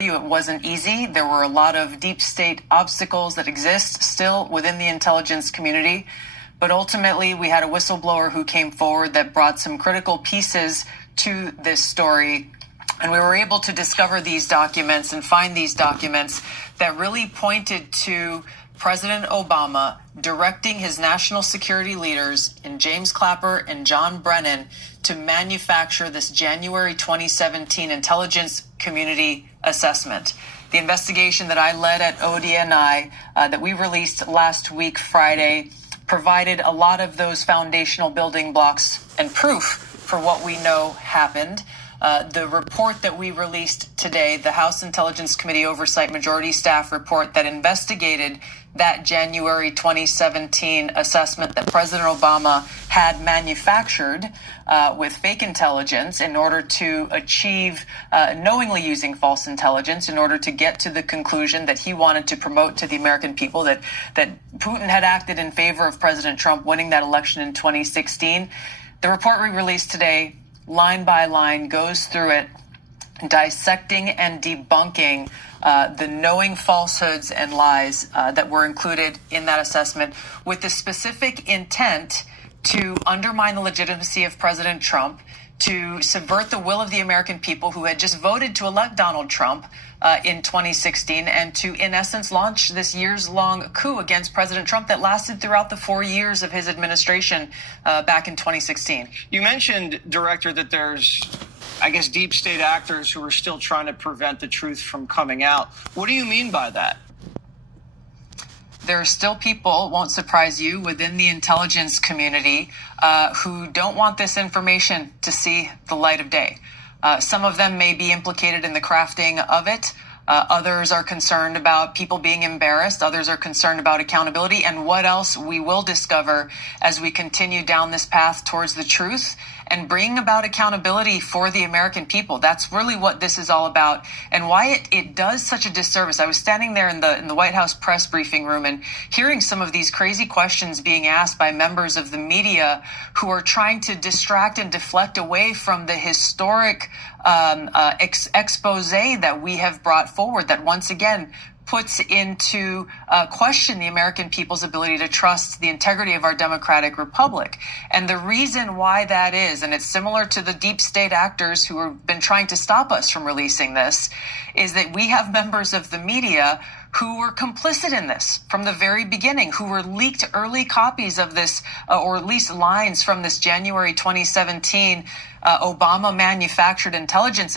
It wasn't easy. There were a lot of deep state obstacles that exist still within the intelligence community. But ultimately, we had a whistleblower who came forward that brought some critical pieces to this story. And we were able to discover these documents and find these documents that really pointed to President Obama directing his national security leaders in James Clapper and John Brennan to manufacture this January 2017 intelligence community assessment. The investigation that I led at ODNI that we released last week, Friday, provided a lot of those foundational building blocks and proof for what we know happened. The report that we released today, the House Intelligence Committee Oversight Majority Staff report that investigated that January 2017 assessment that President Obama had manufactured with fake intelligence in order to achieve, knowingly using false intelligence in order to get to the conclusion that he wanted to promote to the American people that Putin had acted in favor of President Trump winning that election in 2016. The report we released today, line by line, goes through it, dissecting and debunking the knowing falsehoods and lies that were included in that assessment with the specific intent to undermine the legitimacy of President Trump, to subvert the will of the American people who had just voted to elect Donald Trump in 2016, and to, in essence, launch this years-long coup against President Trump that lasted throughout the 4 years of his administration back in 2016. You mentioned, Director, that there's, I guess, deep state actors who are still trying to prevent the truth from coming out. What do you mean by that? There are still people, won't surprise you, within the intelligence community who don't want this information to see the light of day. Some of them may be implicated in the crafting of it. Others are concerned about people being embarrassed. Others are concerned about accountability and what else we will discover as we continue down this path towards the truth and bring about accountability for the American people. That's really what this is all about, and why it does such a disservice. I was standing there in the White House press briefing room and hearing some of these crazy questions being asked by members of the media who are trying to distract and deflect away from the historic expose that we have brought forward that once again puts into question the American people's ability to trust the integrity of our democratic republic. And the reason why that is, and it's similar to the deep state actors who have been trying to stop us from releasing this, is that we have members of the media who were complicit in this from the very beginning, who were leaked early copies of this, or at least lines from this January 2017 Obama manufactured intelligence